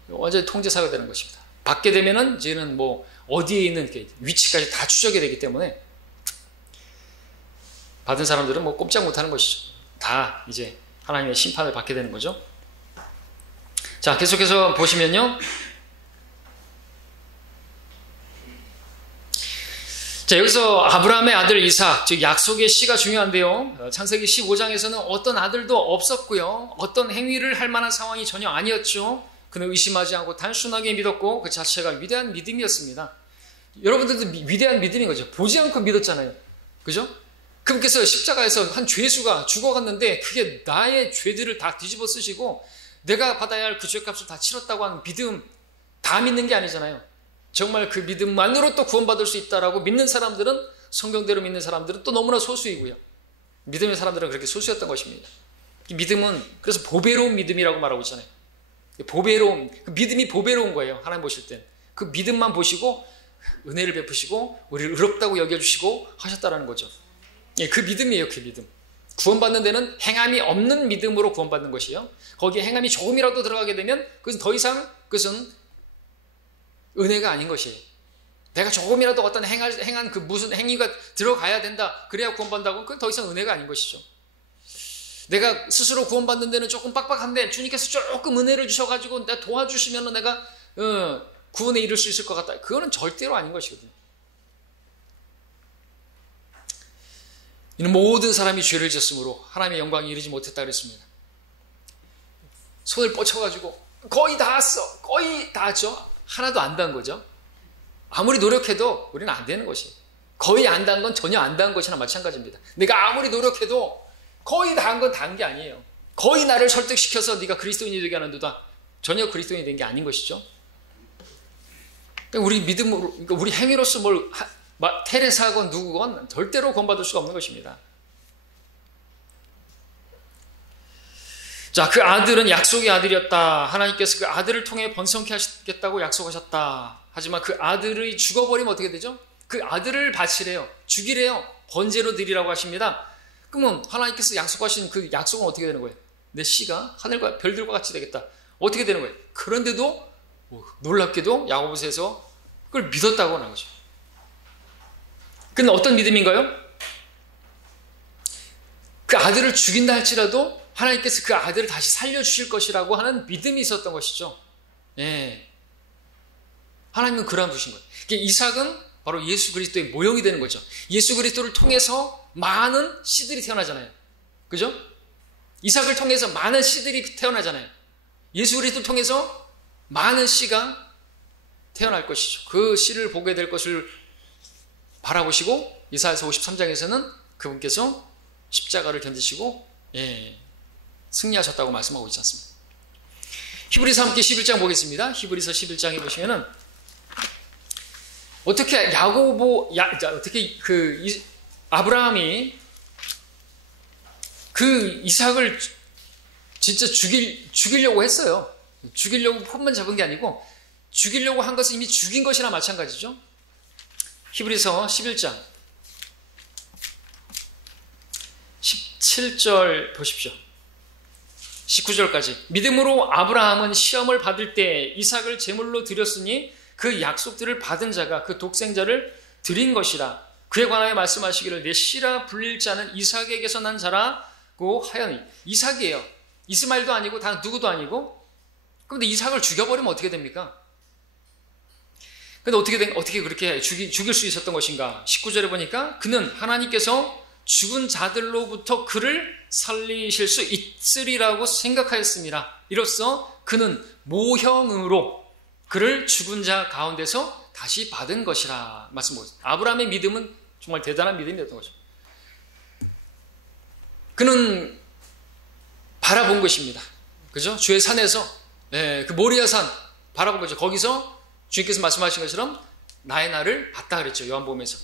완전히 통제사회가 되는 것입니다. 받게 되면은 이제는 뭐 어디에 있는 위치까지 다 추적이 되기 때문에 받은 사람들은 뭐 꼼짝 못하는 것이죠. 다 이제 하나님의 심판을 받게 되는 거죠. 자, 계속해서 보시면요. 자, 여기서 아브라함의 아들 이삭, 즉 약속의 씨가 중요한데요. 창세기 15장에서는 어떤 아들도 없었고요. 어떤 행위를 할 만한 상황이 전혀 아니었죠. 그는 의심하지 않고 단순하게 믿었고 그 자체가 위대한 믿음이었습니다. 여러분들도 위대한 믿음인 거죠. 보지 않고 믿었잖아요. 그죠? 그분께서 십자가에서 한 죄수가 죽어갔는데 그게 나의 죄들을 다 뒤집어 쓰시고 내가 받아야 할 그 죄값을 다 치렀다고 하는 믿음, 다 믿는 게 아니잖아요. 정말 그 믿음만으로 또 구원받을 수 있다라고 믿는 사람들은, 성경대로 믿는 사람들은 또 너무나 소수이고요. 믿음의 사람들은 그렇게 소수였던 것입니다. 믿음은 그래서 보배로운 믿음이라고 말하고 있잖아요. 보배로운, 그 믿음이 보배로운 거예요. 하나님 보실 땐. 그 믿음만 보시고 은혜를 베푸시고 우리를 의롭다고 여겨주시고 하셨다라는 거죠. 예, 그 믿음이에요. 그 믿음. 구원받는 데는 행함이 없는 믿음으로 구원받는 것이에요. 거기에 행함이 조금이라도 들어가게 되면 그것은 더 이상 그것은 은혜가 아닌 것이에요. 내가 조금이라도 어떤 행한 그 무슨 행위가 들어가야 된다, 그래야 구원받는다고, 그건 더 이상 은혜가 아닌 것이죠. 내가 스스로 구원받는 데는 조금 빡빡한데 주님께서 조금 은혜를 주셔가지고 내가 도와주시면 내가 구원에 이를 수 있을 것 같다. 그거는 절대로 아닌 것이거든요. 이는 모든 사람이 죄를 지었으므로 하나님의 영광에 이르지 못했다 그랬습니다. 손을 뻗쳐가지고 거의 다 왔어. 거의 다 왔죠. 하나도 안 닿은 거죠. 아무리 노력해도 우리는 안 되는 것이에요. 거의 안 닿은 건 전혀 안 닿은 것이나 마찬가지입니다. 내가 아무리 노력해도 거의 다 한 건 다 한 게 아니에요. 거의 나를 설득시켜서 네가 그리스도인이 되게 하는데다 전혀 그리스도인이 된 게 아닌 것이죠. 그러니까 우리 믿음으로, 그러니까 우리 행위로서 뭘 테레사건 누구건 절대로 구원받을 수가 없는 것입니다. 자, 그 아들은 약속의 아들이었다. 하나님께서 그 아들을 통해 번성케 하시겠다고 약속하셨다. 하지만 그 아들이 죽어버리면 어떻게 되죠? 그 아들을 바치래요. 죽이래요. 번제로 드리라고 하십니다. 그러면 하나님께서 약속하신 그 약속은 어떻게 되는 거예요? 내 씨가 하늘과 별들과 같이 되겠다. 어떻게 되는 거예요? 그런데도 놀랍게도 야고보서에서 그걸 믿었다고 하는 거죠. 근데 어떤 믿음인가요? 그 아들을 죽인다 할지라도 하나님께서 그 아들을 다시 살려주실 것이라고 하는 믿음이 있었던 것이죠. 예. 하나님은 그러한 분이신 거예요. 이삭은 바로 예수 그리스도의 모형이 되는 거죠. 예수 그리스도를 통해서 많은 씨들이 태어나잖아요. 그죠? 이삭을 통해서 많은 씨들이 태어나잖아요. 예수 그리스도를 통해서 많은 씨가 태어날 것이죠. 그 씨를 보게 될 것을 바라보시고 이사야서 53장에서는 그분께서 십자가를 견디시고 승리하셨다고 말씀하고 있지 않습니까? 히브리서 함께 11장 보겠습니다. 히브리서 11장에 보시면은 어떻게 어떻게 아브라함이 그 이삭을 진짜 죽이려고 했어요. 죽이려고 폼만 잡은 게 아니고 죽이려고 한 것은 이미 죽인 것이나 마찬가지죠. 히브리서 11장 17절 보십시오. 19절까지. 믿음으로 아브라함은 시험을 받을 때 이삭을 제물로 드렸으니 그 약속들을 받은 자가 그 독생자를 드린 것이라. 그에 관하여 말씀하시기를 내 씨라 불릴 자는 이삭에게서 난 자라고 하여니. 이삭이에요. 이스마엘도 아니고 다 누구도 아니고. 그런데 이삭을 죽여버리면 어떻게 됩니까? 근데 어떻게 그렇게 죽일 수 있었던 것인가? 19절에 보니까 그는 하나님께서 죽은 자들로부터 그를 살리실 수 있으리라고 생각하였습니다. 이로써 그는 모형으로 그를 죽은 자 가운데서 다시 받은 것이라 말씀하셨습니다. 아브라함의 믿음은 정말 대단한 믿음이었던 거죠. 그는 바라본 것입니다. 그죠? 주의 산에서 그 모리아산 바라본 거죠. 거기서 주님께서 말씀하신 것처럼 나의 날을 봤다 그랬죠. 요한복음에서.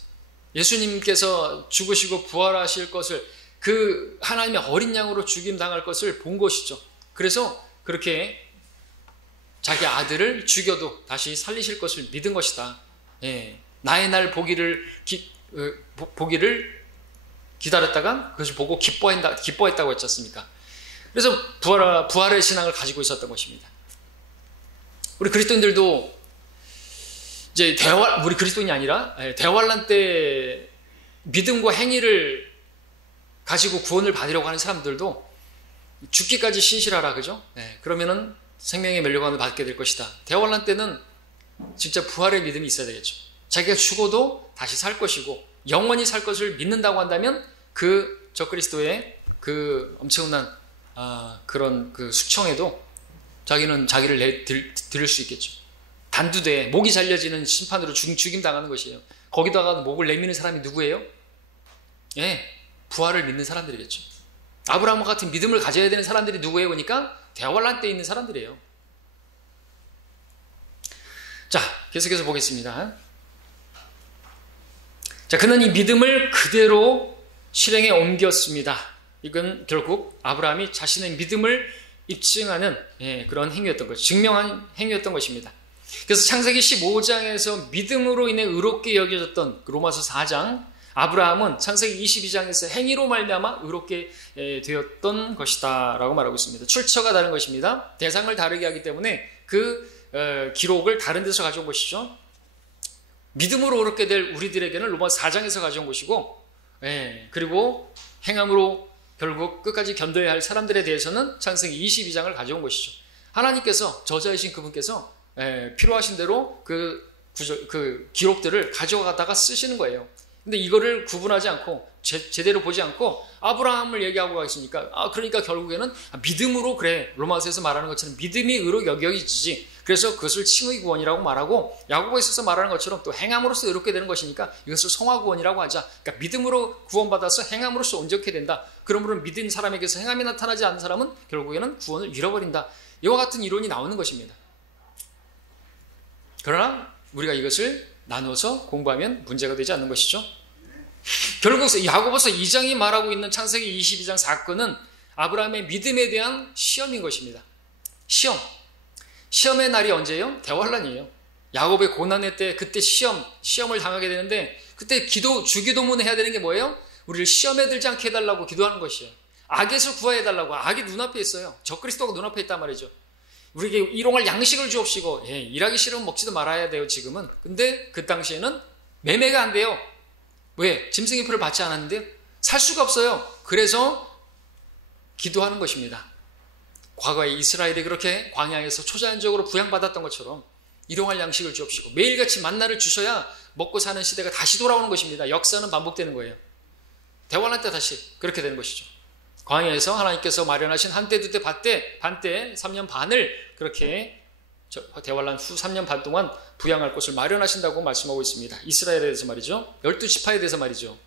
예수님께서 죽으시고 부활하실 것을 그 하나님의 어린 양으로 죽임당할 것을 본 것이죠. 그래서 그렇게 자기 아들을 죽여도 다시 살리실 것을 믿은 것이다. 나의 날 보기를 기다렸다가 그것을 보고 기뻐했다고 했지 않습니까? 그래서 부활의 신앙을 가지고 있었던 것입니다. 우리 그리스도인들도 이제 우리 그리스도인이 아니라 대환란 때 믿음과 행위를 가지고 구원을 받으려고 하는 사람들도 죽기까지 신실하라, 그죠? 그러면은 생명의 멸류관을 받게 될 것이다. 대환란 때는 진짜 부활의 믿음이 있어야 되겠죠. 자기가 죽어도 다시 살 것이고 영원히 살 것을 믿는다고 한다면 저 그리스도의 그 엄청난 그런 그 숙청에도 자기는 자기를 들을 수 있겠죠. 단두대, 목이 잘려지는 심판으로 죽임 당하는 것이에요. 거기다가 목을 내미는 사람이 누구예요? 예, 부활을 믿는 사람들이겠죠. 아브라함과 같은 믿음을 가져야 되는 사람들이 누구예요? 그러니까 대환란 때 있는 사람들이에요. 자, 계속해서 보겠습니다. 자, 그는 이 믿음을 그대로 실행에 옮겼습니다. 이건 결국 아브라함이 자신의 믿음을 입증하는 그런 행위였던 것이죠. 증명한 행위였던 것입니다. 그래서 창세기 15장에서 믿음으로 인해 의롭게 여겨졌던 로마서 4장, 아브라함은 창세기 22장에서 행위로 말미암아 의롭게 되었던 것이다 라고 말하고 있습니다. 출처가 다른 것입니다. 대상을 다르게 하기 때문에 그 기록을 다른 데서 가져온 것이죠. 믿음으로 의롭게 될 우리들에게는 로마서 4장에서 가져온 것이고, 그리고 행함으로 결국 끝까지 견뎌야 할 사람들에 대해서는 창세기 22장을 가져온 것이죠. 하나님께서, 저자이신 그분께서 필요하신 대로 그 기록들을 가져가다가 쓰시는 거예요. 근데 이거를 구분하지 않고 제대로 보지 않고 아브라함을 얘기하고 가시니까 그러니까 결국에는 믿음으로, 그래, 로마서에서 말하는 것처럼 믿음이 의로 여겨지지, 그래서 그것을 칭의 구원이라고 말하고, 야고보에 있어서 말하는 것처럼 또 행함으로써 의롭게 되는 것이니까 이것을 성화 구원이라고 하자. 그러니까 믿음으로 구원받아서 행함으로써 온전케 된다. 그러므로 믿은 사람에게서 행함이 나타나지 않는 사람은 결국에는 구원을 잃어버린다. 이와 같은 이론이 나오는 것입니다. 그러나 우리가 이것을 나눠서 공부하면 문제가 되지 않는 것이죠. 결국 야고보서 2장이 말하고 있는 창세기 22장 사건은 아브라함의 믿음에 대한 시험인 것입니다. 시험의 날이 언제예요? 대환란이에요. 야곱의 고난의 때, 그때 시험을 당하게 되는데, 그때 주기도문을 해야 되는 게 뭐예요? 우리를 시험에 들지 않게 해달라고 기도하는 것이에요. 악에서 구하해달라고. 악이 눈앞에 있어요. 적그리스도가 눈앞에 있단 말이죠. 우리에게 일용할 양식을 주옵시고, 일하기 싫으면 먹지도 말아야 돼요, 지금은. 근데 그 당시에는 매매가 안 돼요. 왜? 짐승의 표를 받지 않았는데요? 살 수가 없어요. 그래서 기도하는 것입니다. 과거에 이스라엘이 그렇게 광야에서 초자연적으로 부양받았던 것처럼 일용할 양식을 주옵시고 매일같이 만나를 주셔야 먹고 사는 시대가 다시 돌아오는 것입니다. 역사는 반복되는 거예요. 대환란 때 다시 그렇게 되는 것이죠. 광야에서 하나님께서 마련하신 한때, 두때, 반때 3년 반을 그렇게 대환란 후 3년 반 동안 부양할 곳을 마련하신다고 말씀하고 있습니다. 이스라엘에 대해서 말이죠. 12지파에 대해서 말이죠.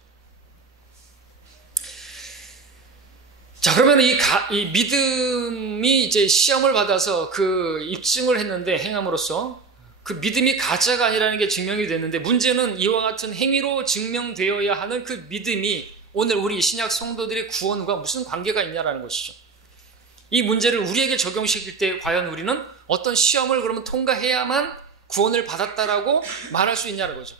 자, 그러면 이 믿음이 이제 시험을 받아서 그 입증을 했는데, 행함으로써 그 믿음이 가짜가 아니라는 게 증명이 됐는데, 문제는 이와 같은 행위로 증명되어야 하는 그 믿음이 오늘 우리 신약 성도들의 구원과 무슨 관계가 있냐라는 것이죠. 이 문제를 우리에게 적용시킬 때 과연 우리는 어떤 시험을 그러면 통과해야만 구원을 받았다라고 말할 수 있냐는 거죠.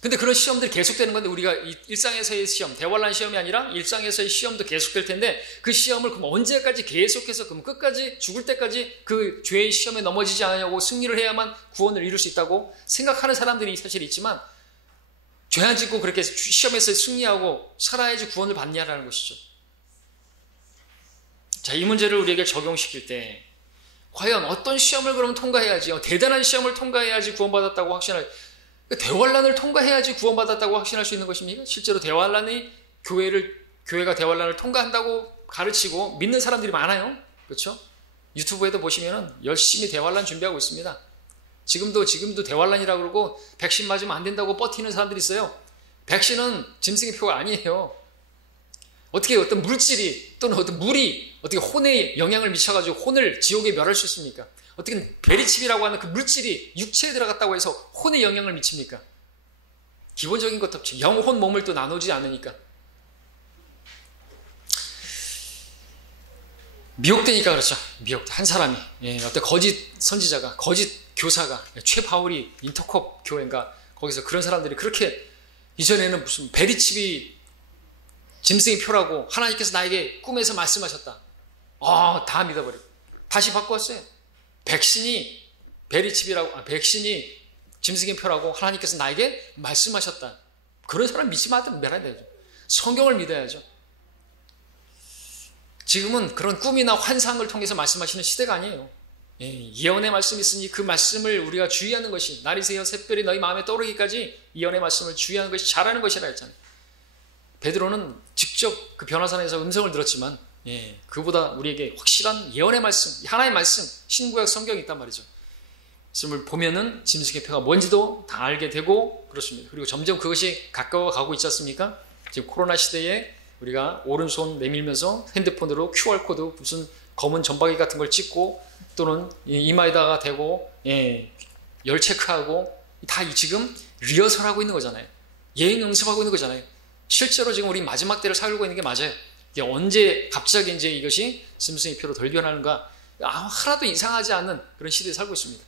근데 그런 시험들이 계속되는 건데, 우리가 일상에서의 시험, 대환란 시험이 아니라 일상에서의 시험도 계속될 텐데, 그 시험을 그럼 언제까지 계속해서, 그럼 끝까지 죽을 때까지 그 죄의 시험에 넘어지지 않으려고 승리를 해야만 구원을 이룰 수 있다고 생각하는 사람들이 사실 있지만, 죄 안 짓고 그렇게 시험에서 승리하고 살아야지 구원을 받냐라는 것이죠. 자, 이 문제를 우리에게 적용시킬 때 과연 어떤 시험을 그럼 통과해야지, 대단한 시험을 통과해야지 구원받았다고 확신할, 대환란을 통과해야지 구원받았다고 확신할 수 있는 것입니까? 실제로 교회가 대환란을 통과한다고 가르치고 믿는 사람들이 많아요. 그렇죠? 유튜브에도 보시면 열심히 대환란 준비하고 있습니다. 지금도 대환란이라고 그러고 백신 맞으면 안 된다고 버티는 사람들이 있어요. 백신은 짐승의 표가 아니에요. 어떻게 어떤 물질이 또는 어떤 물이 어떻게 혼에 영향을 미쳐가지고 혼을 지옥에 멸할 수 있습니까? 어떻게 베리칩이라고 하는 그 물질이 육체에 들어갔다고 해서 혼에 영향을 미칩니까? 기본적인 것도 없죠. 영혼 몸을 또 나누지 않으니까. 미혹되니까 그렇죠. 한 사람이, 어떤 거짓 선지자가, 거짓 교사가, 최바울이 인터컵 교회인가 거기서 그런 사람들이 그렇게, 이전에는 무슨 베리칩이 짐승의 표라고 하나님께서 나에게 꿈에서 말씀하셨다. 다 믿어버리고 다시 바꾸었어요. 백신이 백신이 짐승의 표라고 하나님께서 나에게 말씀하셨다. 그런 사람 믿지 말아야 되죠. 성경을 믿어야죠. 지금은 그런 꿈이나 환상을 통해서 말씀하시는 시대가 아니에요. 예언의 말씀이 있으니 그 말씀을 우리가 주의하는 것이, 날이 새어 샛별이 너희 마음에 떠오르기까지 예언의 말씀을 주의하는 것이 잘하는 것이라 했잖아요. 베드로는 직접 그 변화산에서 음성을 들었지만 그보다 우리에게 확실한 예언의 말씀, 하나의 말씀, 신구약 성경이 있단 말이죠. 말씀을 보면은 짐승의 표가 뭔지도 다 알게 되고 그렇습니다. 그리고 점점 그것이 가까워 가고 있지 않습니까? 지금 코로나 시대에 우리가 오른손 내밀면서 핸드폰으로 QR코드 무슨 검은 점박이 같은 걸 찍고 또는 이마에다가 대고 열 체크하고 다 지금 리허설하고 있는 거잖아요. 예행 연습하고 있는 거잖아요. 실제로 지금 우리 마지막 때를 살고 있는 게 맞아요. 이게 언제 갑자기 이제 이것이 짐승의 표로 덜 변하는가 하나도 이상하지 않는 그런 시대에 살고 있습니다.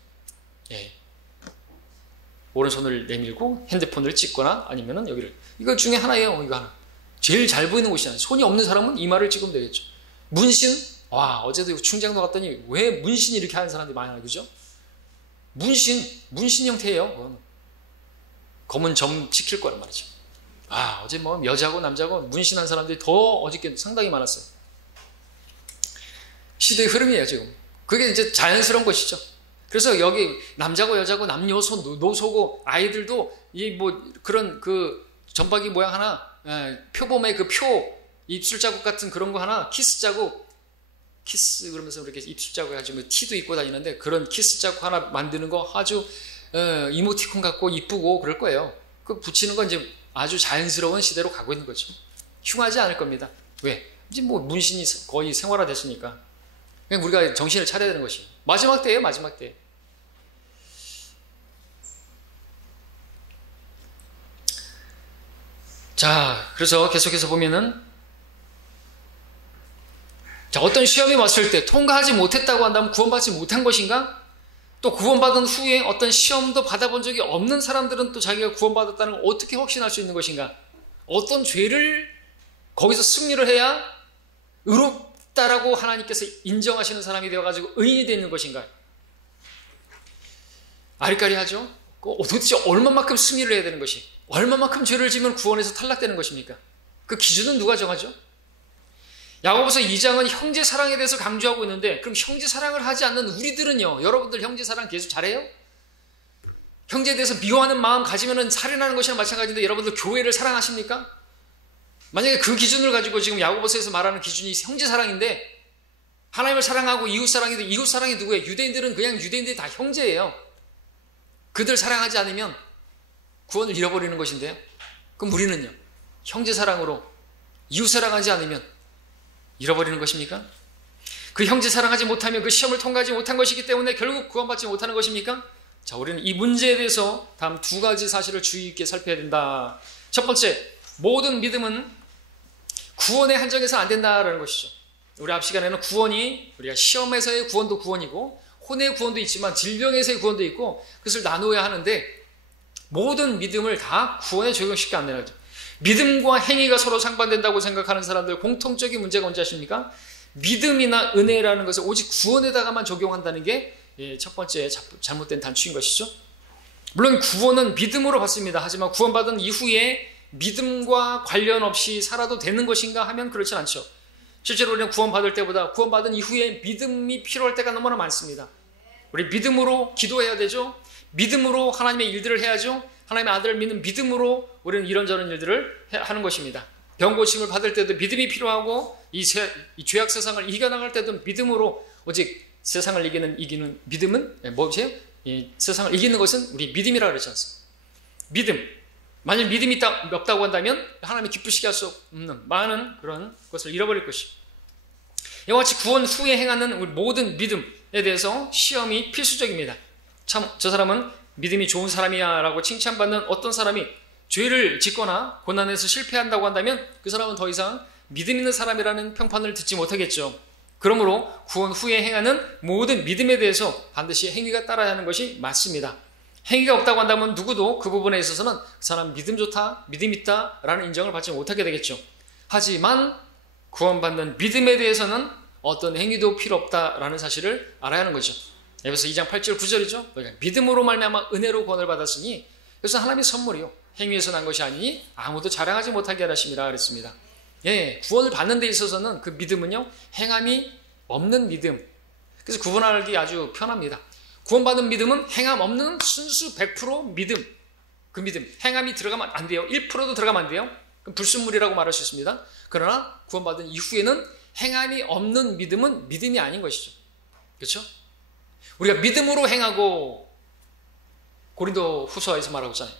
오른손을 내밀고 핸드폰을 찍거나 아니면은 여기를 이거 중에 하나예요. 이거 하나. 제일 잘 보이는 곳이잖아요. 손이 없는 사람은 이마를 찍으면 되겠죠. 문신? 어제도 충장도 갔더니 왜 문신 이렇게 하는 사람들이 많이 하나, 그죠? 문신 형태예요. 검은 점 찍힐 거란 말이죠. 어제 뭐 여자고 남자고 문신한 사람들이 더 어저께 상당히 많았어요. 시대의 흐름이에요, 지금. 그게 이제 자연스러운 것이죠. 그래서 여기 남자고 여자고 남녀소 노소고 아이들도 이 뭐 그런 그 점박이 모양 하나, 표범의 그 표 입술 자국 같은 그런 거 하나, 키스 자국, 키스 그러면서 이렇게 입술 자국 해가지고 뭐 티도 입고 다니는데 그런 키스 자국 하나 만드는 거 아주 이모티콘 같고 이쁘고 그럴 거예요. 그 붙이는 건 이제 아주 자연스러운 시대로 가고 있는 거죠. 흉하지 않을 겁니다. 왜? 이제 뭐 문신이 거의 생활화됐으니까. 그냥 우리가 정신을 차려야 되는 것이 마지막 때예요, 마지막 때. 자, 그래서 계속해서 보면은 어떤 시험이 왔을 때 통과하지 못했다고 한다면 구원받지 못한 것인가? 또 구원받은 후에 어떤 시험도 받아본 적이 없는 사람들은 또 자기가 구원받았다는 걸 어떻게 확신할 수 있는 것인가? 어떤 죄를 거기서 승리를 해야 의롭다라고 하나님께서 인정하시는 사람이 되어가지고 의인이 되는 것인가? 아리까리하죠? 도대체 얼마만큼 승리를 해야 되는 것이? 얼마만큼 죄를 지면 구원에서 탈락되는 것입니까? 그 기준은 누가 정하죠? 야고보서 2장은 형제 사랑에 대해서 강조하고 있는데 그럼 형제 사랑을 하지 않는 우리들은요, 여러분들 형제 사랑 계속 잘해요? 형제에 대해서 미워하는 마음 가지면 살인하는 것이랑 마찬가지인데 여러분들 교회를 사랑하십니까? 만약에 그 기준을 가지고 지금 야고보서에서 말하는 기준이 형제 사랑인데 하나님을 사랑하고 이웃 사랑인데 이웃 사랑이 누구예요? 유대인들은 그냥 유대인들이 다 형제예요. 그들 사랑하지 않으면 구원을 잃어버리는 것인데요. 그럼 우리는요, 형제 사랑으로 이웃 사랑하지 않으면 잃어버리는 것입니까? 그 형제 사랑하지 못하면 그 시험을 통과하지 못한 것이기 때문에 결국 구원받지 못하는 것입니까? 자, 우리는 이 문제에 대해서 다음 두 가지 사실을 주의 있게 살펴야 된다. 첫 번째, 모든 믿음은 구원에 한정해서 안 된다라는 것이죠. 우리 앞 시간에는 구원이 우리가 시험에서의 구원도 구원이고 혼의 구원도 있지만 질병에서의 구원도 있고 그것을 나누어야 하는데 모든 믿음을 다 구원에 적용시켜 안 되는 거죠. 믿음과 행위가 서로 상반된다고 생각하는 사람들 공통적인 문제가 뭔지 아십니까? 믿음이나 은혜라는 것을 오직 구원에다가만 적용한다는 게 첫 번째 잘못된 단추인 것이죠. 물론 구원은 믿음으로 받습니다. 하지만 구원받은 이후에 믿음과 관련 없이 살아도 되는 것인가 하면 그렇진 않죠. 실제로 우리는 구원받을 때보다 구원받은 이후에 믿음이 필요할 때가 너무나 많습니다. 우리 믿음으로 기도해야 되죠. 믿음으로 하나님의 일들을 해야죠. 하나님의 아들을 믿는 믿음으로 우리는 이런저런 일들을 하는 것입니다. 병 고침을 받을 때도 믿음이 필요하고 이 죄악 세상을 이겨나갈 때도 믿음으로 오직 세상을 이기는 믿음은 뭐죠? 이 세상을 이기는 것은 우리 믿음이라고 그러지 않습니까? 믿음. 만약 믿음이 없다고 한다면 하나님이 기쁘시게 할 수 없는 많은 그런 것을 잃어버릴 것입니다. 이와 같이 구원 후에 행하는 우리 모든 믿음에 대해서 시험이 필수적입니다. 참 저 사람은 믿음이 좋은 사람이야 라고 칭찬받는 어떤 사람이 죄를 짓거나 고난에서 실패한다고 한다면 그 사람은 더 이상 믿음 있는 사람이라는 평판을 듣지 못하겠죠. 그러므로 구원 후에 행하는 모든 믿음에 대해서 반드시 행위가 따라야 하는 것이 맞습니다. 행위가 없다고 한다면 누구도 그 부분에 있어서는 그 사람 믿음 좋다, 믿음 있다 라는 인정을 받지 못하게 되겠죠. 하지만 구원받는 믿음에 대해서는 어떤 행위도 필요 없다라는 사실을 알아야 하는 거죠. 에베소 2장 8절 9절이죠. 믿음으로 말미암아 은혜로 구원을 받았으니 그래서 하나님의 선물이요 행위에서 난 것이 아니니 아무도 자랑하지 못하게 하심이라 그랬습니다. 구원을 받는 데 있어서는 그 믿음은요 행함이 없는 믿음. 그래서 구분하기 아주 편합니다. 구원받은 믿음은 행함 없는 순수 100% 믿음. 그 믿음 행함이 들어가면 안 돼요. 1%도 들어가면 안 돼요. 그럼 불순물이라고 말할 수 있습니다. 그러나 구원받은 이후에는 행함이 없는 믿음은 믿음이 아닌 것이죠. 그렇죠? 우리가 믿음으로 행하고 고린도 후서에서 말하고 있잖아요.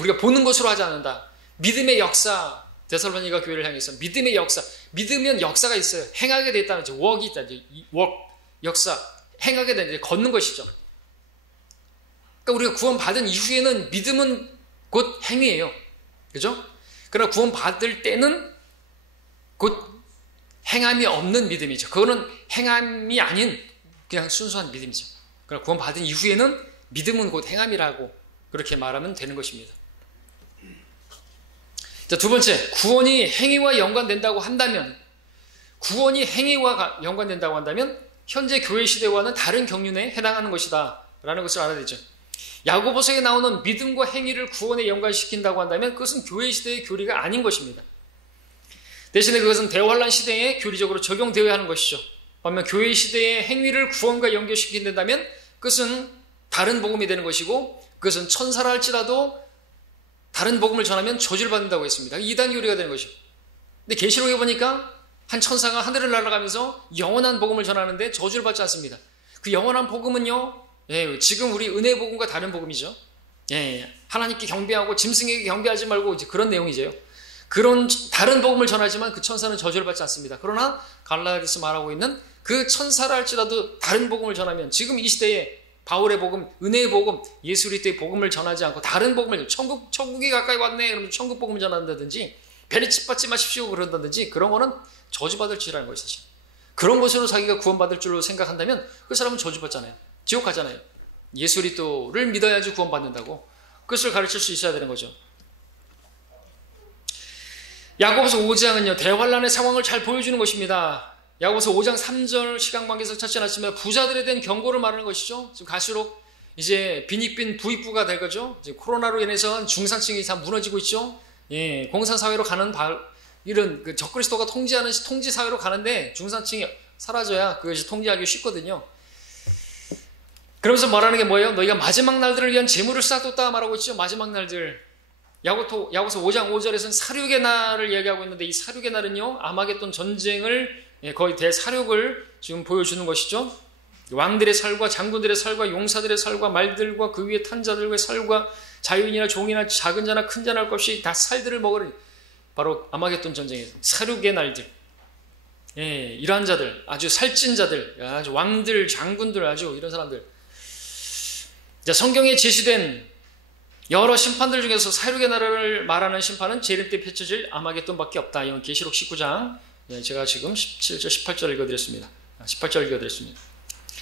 우리가 보는 것으로 하지 않는다. 믿음의 역사, 데살로니가 교회를 향해서 믿음의 역사, 믿으면 역사가 있어요. 행하게 됐다는 거죠. 웍이 있다. 역사, 행하게 되는 걷는 것이죠. 그러니까 우리가 구원받은 이후에는 믿음은 곧 행위예요. 그죠? 그러나 구원받을 때는 곧 행함이 없는 믿음이죠. 그거는 행함이 아닌 그냥 순수한 믿음이죠. 그러나 구원받은 이후에는 믿음은 곧 행함이라고 그렇게 말하면 되는 것입니다. 자, 두 번째, 구원이 행위와 연관된다고 한다면, 구원이 행위와 연관된다고 한다면 현재 교회 시대와는 다른 경륜에 해당하는 것이다 라는 것을 알아야 되죠. 야고보서에 나오는 믿음과 행위를 구원에 연관시킨다고 한다면 그것은 교회 시대의 교리가 아닌 것입니다. 대신에 그것은 대환란 시대에 교리적으로 적용되어야 하는 것이죠. 반면 교회 시대의 행위를 구원과 연결시킨다면 그것은 다른 복음이 되는 것이고, 그것은 천사라 할지라도 다른 복음을 전하면 저주를 받는다고 했습니다. 이단 교리가 되는 것이죠. 근데 계시록에 보니까 한 천사가 하늘을 날아가면서 영원한 복음을 전하는데 저주를 받지 않습니다. 그 영원한 복음은요, 지금 우리 은혜 복음과 다른 복음이죠. 하나님께 경배하고 짐승에게 경배하지 말고 이제 그런 내용이죠. 그런 다른 복음을 전하지만 그 천사는 저주를 받지 않습니다. 그러나 갈라디아서 말하고 있는 그 천사라 할지라도 다른 복음을 전하면, 지금 이 시대에 바울의 복음, 은혜의 복음, 예수 그리스도의 복음을 전하지 않고 다른 복음을, 천국이 가까이 왔네 그러면 천국 복음을 전한다든지, 베리칩 받지 마십시오 그런다든지, 그런 거는 저주받을 줄이라는 것이 사실. 그런 것으로 자기가 구원받을 줄로 생각한다면 그 사람은 저주받잖아요. 지옥 가잖아요. 예수 그리스도를 믿어야지 구원받는다고, 그것을 가르칠 수 있어야 되는 거죠. 야고보서 5장은요, 대환란의 상황을 잘 보여주는 것입니다. 야고보서 5장 3절 시각 관계에서 찾지 않았지만 부자들에 대한 경고를 말하는 것이죠. 지금 갈수록 이제 빈익빈 부익부가 될 거죠. 이제 코로나로 인해서 중산층이 다 무너지고 있죠. 공산사회로 가는 이런 그 적그리스도가 통제하는 통지사회로 가는데 중산층이 사라져야 그것이 통제하기 쉽거든요. 그러면서 말하는 게 뭐예요? 너희가 마지막 날들을 위한 재물을 쌓아뒀다 말하고 있죠. 마지막 날들. 야고보서 5장 5절에서는 사륙의 날을 얘기하고 있는데, 이 사륙의 날은요, 아마겟돈 전쟁을, 거의 대사륙을 지금 보여주는 것이죠. 왕들의 살과 장군들의 살과 용사들의 살과 말들과 그 위에 탄 자들의 살과 자유인이나 종이나 작은 자나 큰 자나 할 것 없이 다 살들을 먹으리. 바로 아마겟돈 전쟁에서 사륙의 날들. 이러한 자들, 아주 살찐 자들, 아주 왕들, 장군들, 아주 이런 사람들. 자, 성경에 제시된 여러 심판들 중에서 사륙의 나라를 말하는 심판은 재림 때 펼쳐질 아마겟돈밖에 없다. 이건 계시록 19장. 제가 지금 17절, 18절 읽어드렸습니다. 18절 읽어드렸습니다.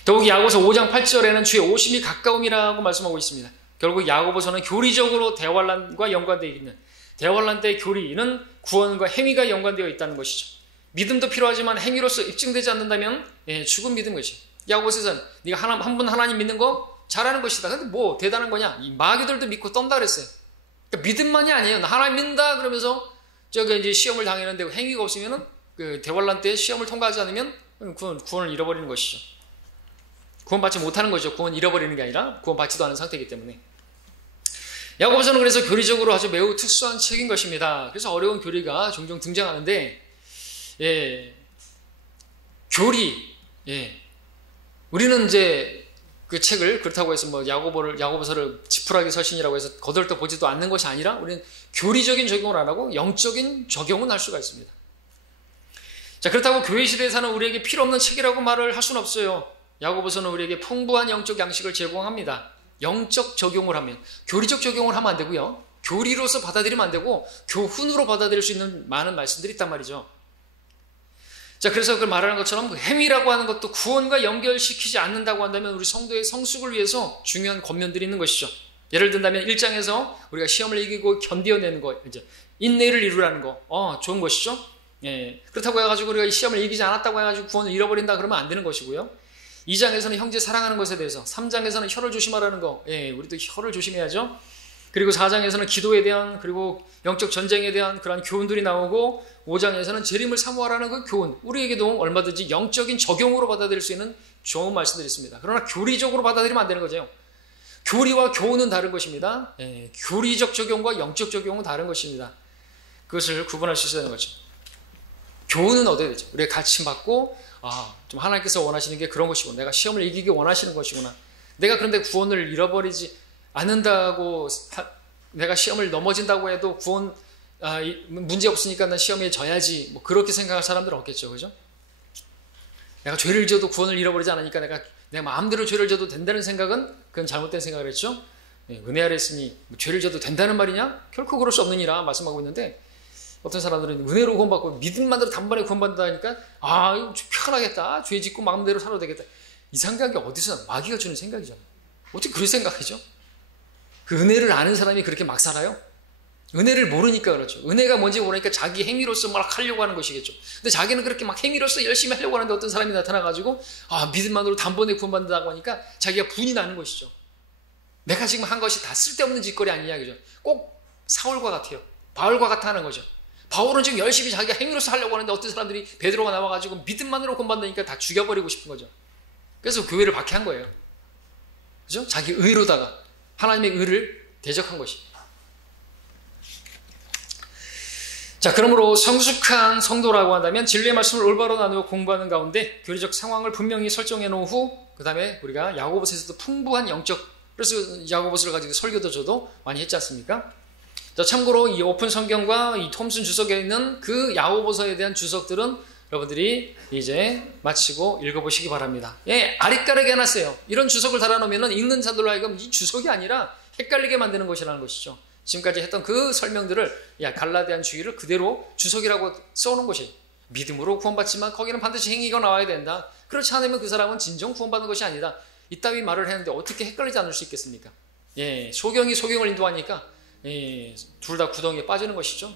더욱이 야고보서 5장 8절에는 주의 오심이 가까움이라고 말씀하고 있습니다. 결국 야고보서는 교리적으로 대환란과 연관되어 있는, 대환란 때의 교리는 구원과 행위가 연관되어 있다는 것이죠. 믿음도 필요하지만 행위로서 입증되지 않는다면 죽은 믿음 것이. 야고보서는 네가 한 분 하나님 믿는 거 잘하는 것이다. 근데 뭐 대단한 거냐? 이 마귀들도 믿고 떤다 그랬어요. 그러니까 믿음만이 아니에요. 나 하나님 믿는다 그러면서 저기 이제 시험을 당했는데 행위가 없으면은 그 대환란 때 시험을 통과하지 않으면 구원을 잃어버리는 것이죠. 구원받지 못하는 거죠. 구원 잃어버리는 게 아니라 구원받지도 않은 상태이기 때문에. 야고보서는 그래서 교리적으로 아주 매우 특수한 책인 것입니다. 그래서 어려운 교리가 종종 등장하는데, 교리, 우리는 이제 그 책을 그렇다고 해서 뭐 야고보서를 지푸라기 서신이라고 해서 거들떠 보지도 않는 것이 아니라 우리는 교리적인 적용을 안 하고 영적인 적용은 할 수가 있습니다. 자, 그렇다고 교회 시대에 사는 우리에게 필요 없는 책이라고 말을 할 수는 없어요. 야고보서는 우리에게 풍부한 영적 양식을 제공합니다. 영적 적용을 하면, 교리적 적용을 하면 안 되고요. 교리로서 받아들이면 안 되고 교훈으로 받아들일 수 있는 많은 말씀들이 있단 말이죠. 자, 그래서 그걸 말하는 것처럼 그 행위라고 하는 것도 구원과 연결시키지 않는다고 한다면 우리 성도의 성숙을 위해서 중요한 권면들이 있는 것이죠. 예를 든다면 1장에서 우리가 시험을 이기고 견뎌내는 거, 이제 인내를 이루라는 거, 좋은 것이죠. 그렇다고 해가지고 우리가 이 시험을 이기지 않았다고 해가지고 구원을 잃어버린다 그러면 안 되는 것이고요. 2장에서는 형제 사랑하는 것에 대해서, 3장에서는 혀를 조심하라는 거, 우리도 혀를 조심해야죠. 그리고 4장에서는 기도에 대한, 그리고 영적 전쟁에 대한 그런 교훈들이 나오고, 5장에서는 재림을 사모하라는 그 교훈, 우리에게도 얼마든지 영적인 적용으로 받아들일 수 있는 좋은 말씀들이 있습니다. 그러나 교리적으로 받아들이면 안 되는 거죠. 교리와 교훈은 다른 것입니다. 교리적 적용과 영적 적용은 다른 것입니다. 그것을 구분할 수 있어야 하는 거죠. 교훈은 얻어야 되죠. 우리가 가르침 받고 좀 하나님께서 원하시는 게 그런 것이고 내가 시험을 이기기 원하시는 것이구나. 내가 그런데 구원을 잃어버리지 않는다고 내가 시험을 넘어진다고 해도 구원 문제 없으니까 난 시험에 져야지 뭐 그렇게 생각할 사람들은 없겠죠. 그죠? 내가 죄를 져도 구원을 잃어버리지 않으니까 내가 마음대로 죄를 져도 된다는 생각은 그건 잘못된 생각을 했죠. 은혜 아래 있으니 죄를 져도 된다는 말이냐? 결코 그럴 수 없느니라 말씀하고 있는데 어떤 사람들은 은혜로 구원받고 믿음만으로 단번에 구원받는다니까 이거 편하겠다. 죄 짓고 마음대로 살아도 되겠다. 이 생각이 어디서 마귀가 주는 생각이잖아요. 어떻게 그런 생각이죠? 그 은혜를 아는 사람이 그렇게 막 살아요? 은혜를 모르니까 그렇죠. 은혜가 뭔지 모르니까 자기 행위로서 막 하려고 하는 것이겠죠. 근데 자기는 그렇게 막 행위로서 열심히 하려고 하는데 어떤 사람이 나타나가지고 믿음만으로 단번에 구원받는다고 하니까 자기가 분이 나는 것이죠. 내가 지금 한 것이 다 쓸데없는 짓거리 아니냐 그죠? 꼭 사울과 같아요. 바울과 같아 하는 거죠. 바울은 지금 열심히 자기가 행위로서 하려고 하는데 어떤 사람들이 베드로가 나와가지고 믿음만으로 구원받으니까 다 죽여버리고 싶은 거죠. 그래서 교회를 박해한 거예요. 그죠? 자기 의로다가 하나님의 의를 대적한 것이. 자, 그러므로 성숙한 성도라고 한다면 진리의 말씀을 올바로 나누어 공부하는 가운데 교리적 상황을 분명히 설정해 놓은 후 그 다음에 우리가 야고보서에서도 풍부한 영적, 그래서 야고보서를 가지고 설교도 저도 많이 했지 않습니까? 자, 참고로 이 오픈 성경과 이 톰슨 주석에 있는 그 야고보서에 대한 주석들은 여러분들이 이제 마치고 읽어보시기 바랍니다. 아리까리게 해놨어요. 이런 주석을 달아놓으면 읽는 자들로 하여금 이 주석이 아니라 헷갈리게 만드는 것이라는 것이죠. 지금까지 했던 그 설명들을 갈라디안 주의를 그대로 주석이라고 써놓은 것이 믿음으로 구원받지만 거기는 반드시 행위가 나와야 된다. 그렇지 않으면 그 사람은 진정 구원받는 것이 아니다. 이따위 말을 했는데 어떻게 헷갈리지 않을 수 있겠습니까? 소경이 소경을 인도하니까 둘 다 구덩이에 빠지는 것이죠.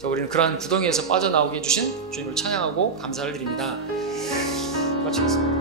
자, 우리는 그러한 구덩이에서 빠져나오게 해주신 주님을 찬양하고 감사를 드립니다. 마치겠습니다.